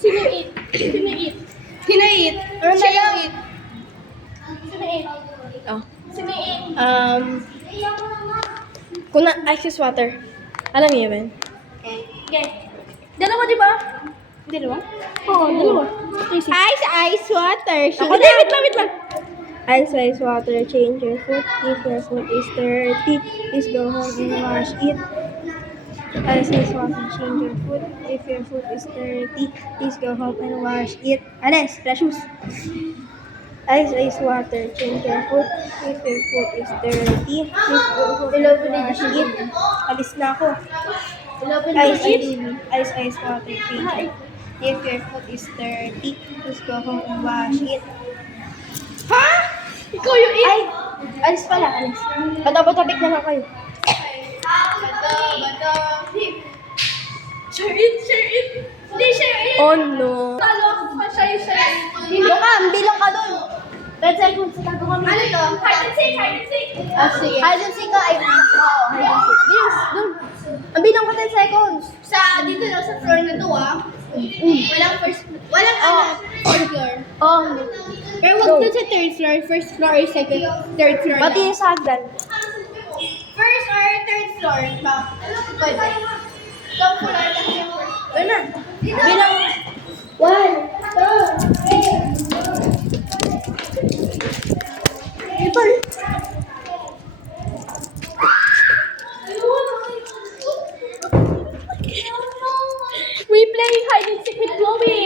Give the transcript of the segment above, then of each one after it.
Sino eat? Sino eat? Sino eat? Ano na lang? Sino eat? Oh. Sino eat? Kuna ice water. Alam niyo yun? Okay. Dalawa, di ba? Dalawa? Oo, dalawa. Ice water. Ako na, wait lang. Ice water. Change your food. If your food is dirty, please go home and wash it. Ice water. Change your food. If your food is dirty, please go home and wash it. Anes, precious. Ice water. Change your food. If your food is dirty, please go home and wash it. Alis na ako. Ice water. Change your food. If your food is dirty, please go home and wash it. Ha? Ikaw yung eat? Ay! Alis pala, alis. Bato-batabik na lang kayo. Bato. Share it. Hindi, share it. Oh no. Talo, share it. Bilang ka, bilang ka doon. 10 seconds, tago kami. Ano to? Hide and seek. Sige. Hide and seek ka, ay, oo, hide and seek. Bilis, doon. Ang bilang ko 10 seconds. Dito lang sa floor na to, Walang first floor. Oh. Pero wag doon sa third floor. First floor or third floor Pati lang. yung sa hagdan. First or third floor, ma'am. Pwede. Top floor kasi yung first. Doon na. Bilang. 1, 2, 3. Ito. We playing hide and seek with Chloe.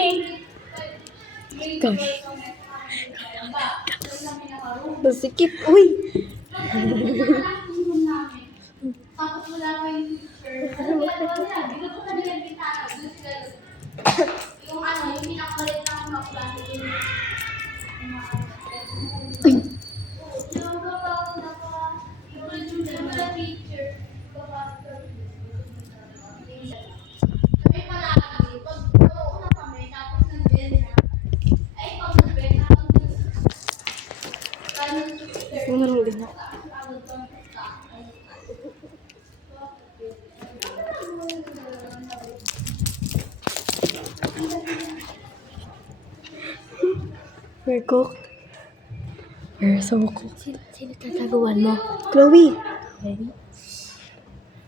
Gosh. Masikip. Uy. Tapos wala kayong yung pinakalit na mga klase. Sumarong din ako. We're cooked. We're so cooked. Sino tatagawan mo? Chloe.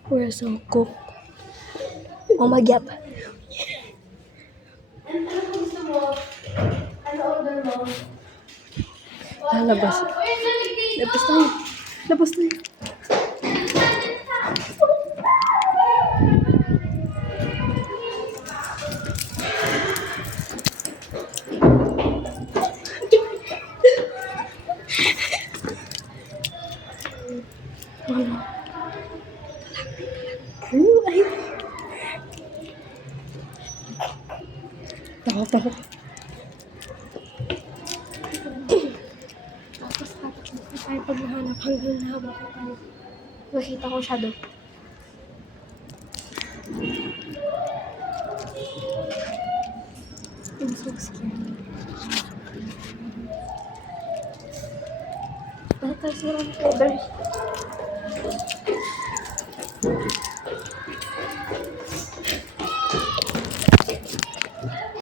We're so cooked. Oh my God. Labas. Labas tayo. Labas tayo. Ay. Takot ako. Tapos tayo paghahanap hanggang nahawakan tayo. Nakita ko siya doon. I'm so scared. Bakit tayo sirang feathers?